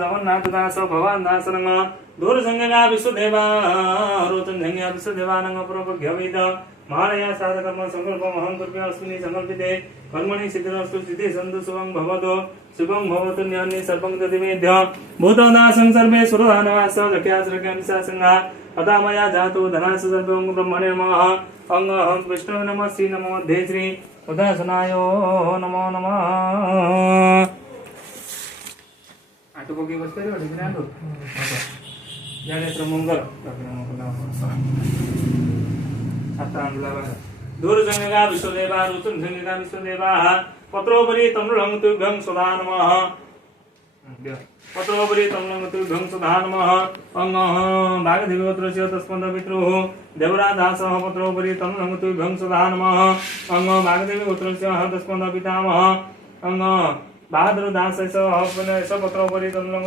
जगन्नाथ दास भगवान दास नंग दूर संगना विश्वदेवा रोचन संज्ञा विश्वदेवा नंग पुरपज्ञविद महालया साधकर्म संकल्प महं कृपया अस्मिन् संकल्पिते कर्मणि सिद्धिरस्तु सिद्धि सन्तु शुभं भवतु शुभं भवतु न्यानि सर्वं तदिमेध्य भूतदासं सर्वे सुरदानवास जक्यासरक्यामिषासंगा अतः मया जातो धनास सर्वं ब्रह्मणे नमः अंगहं विष्णवे नमः श्री नमो मध्ये श्री उदासनाय नमो नमः आटो बगी बस करियो डिग्री आटो ज्ञानेत्र मंगल दूरजंगगा विश्वदेवा रुचन जंगगा विश्वदेवा पत्रोपरि तमलंग तुभ्यं सदा नमः पत्रोपरि तमलंग तुभ्यं सदा नमः अंगः भागदेवोत्रस्य तस्मद पितृः देवरादासः पत्रोपरि तमलंग तुभ्यं सदा नमः अंग भागदेवोत्रस्य तस्मद पितामहः अंग बहादुरदासस्य पत्रोपरि तमलंग